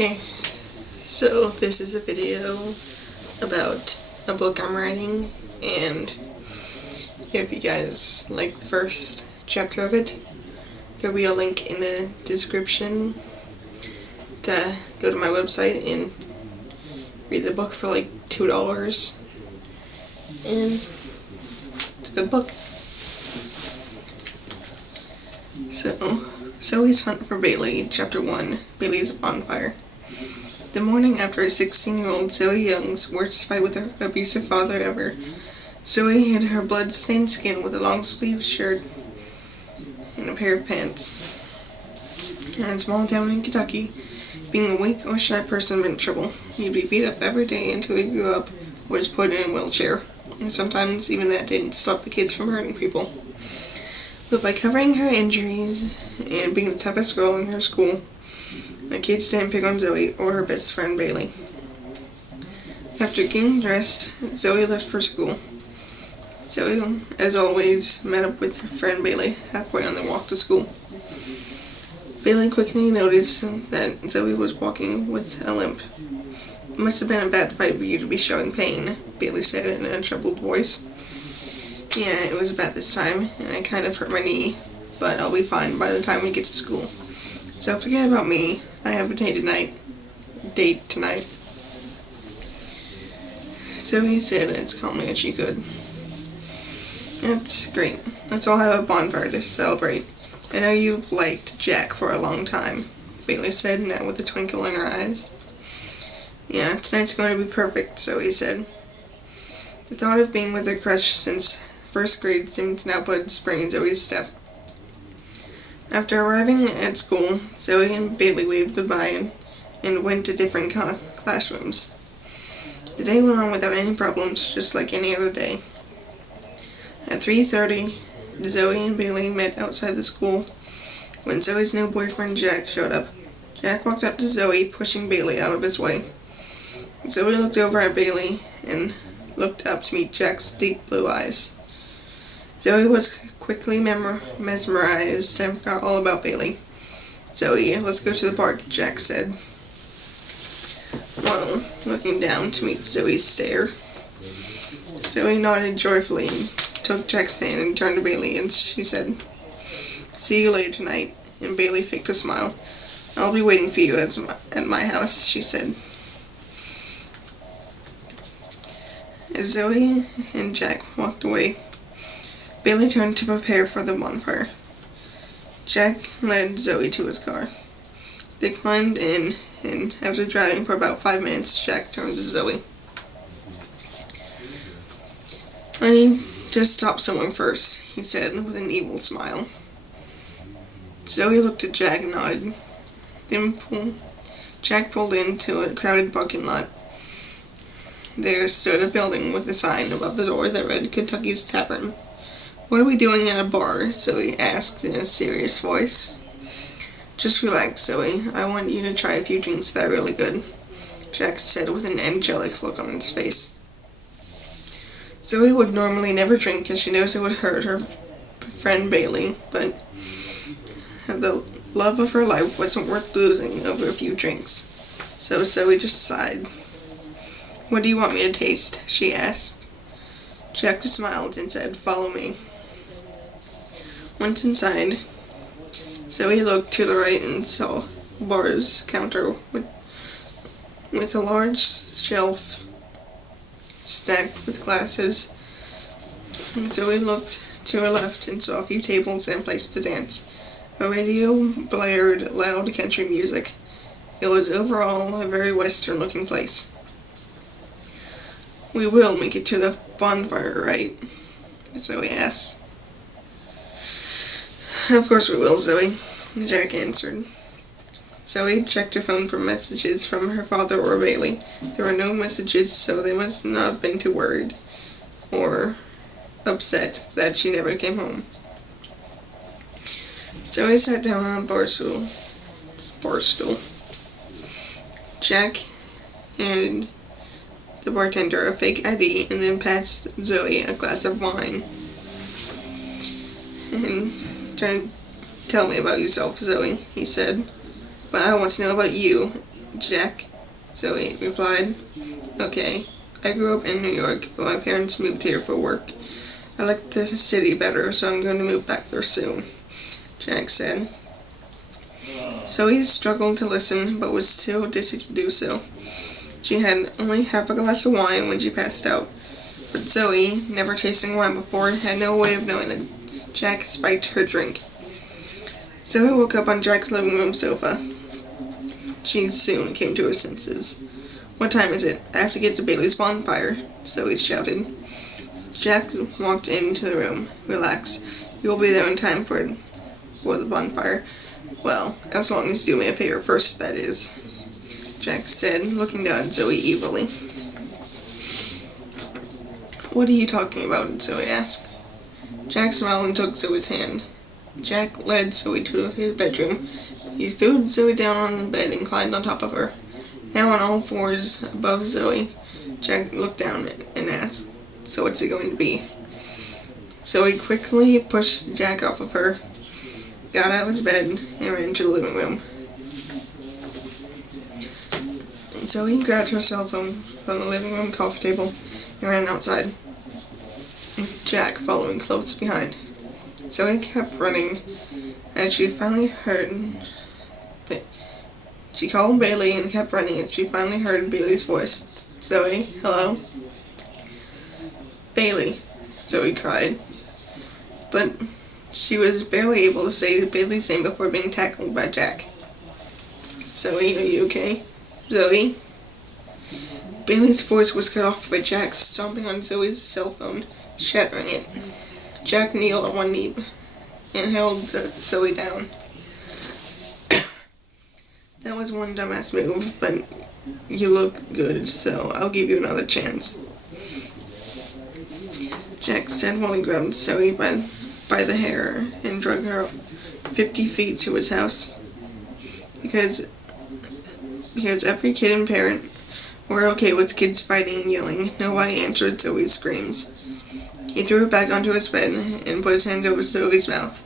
Okay, so this is a video about a book I'm writing, and if you guys like the first chapter of it, there'll be a link in the description to go to my website and read the book for like $2, and it's a good book. So, Zoey's Hunt for Baliey, Chapter 1, Baliey's Bonfire. The morning after 16-year-old Zoey Young's worst fight with her abusive father ever, Zoey hid her blood-stained skin with a long-sleeved shirt and a pair of pants. In a small town in Kentucky, being a weak or shy person meant trouble. He'd be beat up every day until he grew up or was put in a wheelchair, and sometimes even that didn't stop the kids from hurting people. But by covering her injuries and being the toughest girl in her school, the kids didn't pick on Zoey or her best friend Baliey. After getting dressed, Zoey left for school. Zoey, as always, met up with her friend Baliey halfway on the walk to school. Baliey quickly noticed that Zoey was walking with a limp. "It must have been a bad fight for you to be showing pain," Baliey said in a troubled voice. "Yeah, it was about this time, and I kind of hurt my knee, but I'll be fine by the time we get to school. So forget about me. I have a date tonight. Zoey said as calmly as she could. "That's great. Let's all have a bonfire to celebrate. I know you've liked Jack for a long time," Baliey said, now with a twinkle in her eyes. "Yeah, tonight's going to be perfect," Zoey said. The thought of being with her crush since first grade seemed to now put spring in Zoey's step. After arriving at school, Zoey and Baliey waved goodbye and went to different classrooms. The day went on without any problems, just like any other day. At 3:30, Zoey and Baliey met outside the school when Zoey's new boyfriend Jack showed up. Jack walked up to Zoey, pushing Baliey out of his way. Zoey looked over at Baliey and looked up to meet Jack's deep blue eyes. Zoey was quickly mesmerized and forgot all about Baliey. "Zoey, let's go to the park," Jack said, while looking down to meet Zoey's stare. Zoey nodded joyfully and took Jack's hand and turned to Baliey, and she said, "See you later tonight," and Baliey faked a smile. "I'll be waiting for you at my house," she said. As Zoey and Jack walked away, Baliey turned to prepare for the bonfire. Jack led Zoey to his car. They climbed in, and after driving for about 5 minutes, Jack turned to Zoey. "I need to stop someone first," he said with an evil smile. Zoey looked at Jack and nodded. Then Jack pulled into a crowded parking lot. There stood a building with a sign above the door that read Kentucky's Tavern. "What are we doing at a bar?" Zoey asked in a serious voice. "Just relax, Zoey. I want you to try a few drinks that are really good," Jack said with an angelic look on his face. Zoey would normally never drink because she knows it would hurt her friend Baliey, but the love of her life wasn't worth losing over a few drinks. So Zoey just sighed. "What do you want me to taste?" she asked. Jack just smiled and said, "Follow me." Once inside, Zoey looked to the right and saw a bar's counter with a large shelf stacked with glasses. Zoey looked to her left and saw a few tables and a place to dance. A radio blared loud country music. It was overall a very western-looking place. "We will make it to the bonfire, right?" Zoey asked. "Of course we will, Zoey," Jack answered. Zoey checked her phone for messages from her father or Baliey. There were no messages, so they must not have been too worried or upset that she never came home. Zoey sat down on a bar stool. Jack handed the bartender a fake ID and then passed Zoey a glass of wine. "And tell me about yourself, Zoey," he said. "But I want to know about you Jack, Zoey replied. Okay. I grew up in New York, but my parents moved here for work. I like the city better, so I'm going to move back there soon, Jack said. Zoey struggled to listen, but was too dizzy to do so. She had only half a glass of wine when she passed out, but Zoey, never tasting wine before, had no way of knowing that Jack spiked her drink. Zoey woke up on Jack's living room sofa. She soon came to her senses. What time is it? I have to get to Baliey's bonfire, Zoey shouted. Jack walked into the room. Relax. You'll be there in time for the bonfire. Well, as long as you do me a favor first, that is, Jack said, looking down at Zoey evilly. What are you talking about? Zoey asked. Jack smiled and took Zoey's hand. Jack led Zoey to his bedroom. He threw Zoey down on the bed and climbed on top of her. Now on all fours above Zoey, Jack looked down and asked, So what's it going to be? Zoey quickly pushed Jack off of her, got out of his bed, and ran to the living room. Zoey grabbed her cell phone from the living room coffee table and ran outside, Jack following close behind. Zoey kept running as she finally heard... She called Baliey and kept running as she finally heard Baliey's voice. Zoey, hello? Baliey, Zoey cried. But she was barely able to say Baliey's name before being tackled by Jack. Zoey, are you okay? Zoey? Baliey's voice was cut off by Jack stomping on Zoey's cell phone, shattering it. Jack kneeled on one knee and held Zoey down. That was one dumbass move, but you look good, so I'll give you another chance, Jack said while he grabbed Zoey by the hair and dragged her 50 feet to his house. Because every kid and parent were okay with kids fighting and yelling, nobody answered Zoey's screams. He threw her back onto his bed and put his hands over Zoey's mouth.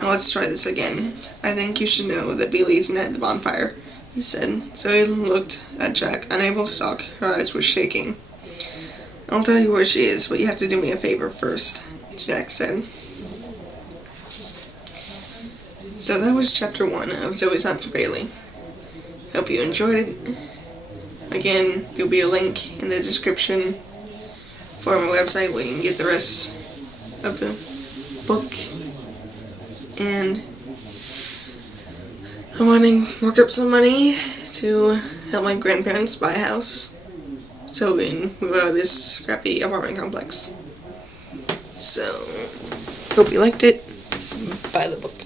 Now let's try this again. I think you should know that Baliey isn't at the bonfire, he said. Zoey looked at Jack, unable to talk. Her eyes were shaking. I'll tell you where she is, but you have to do me a favor first, Jack said. So that was chapter 1 of Zoey's Hunt for Baliey. Hope you enjoyed it. Again, there'll be a link in the description for my website where you can get the rest of the book. And I'm wanting to work up some money to help my grandparents buy a house so we can move out of this crappy apartment complex. So, hope you liked it. Buy the book.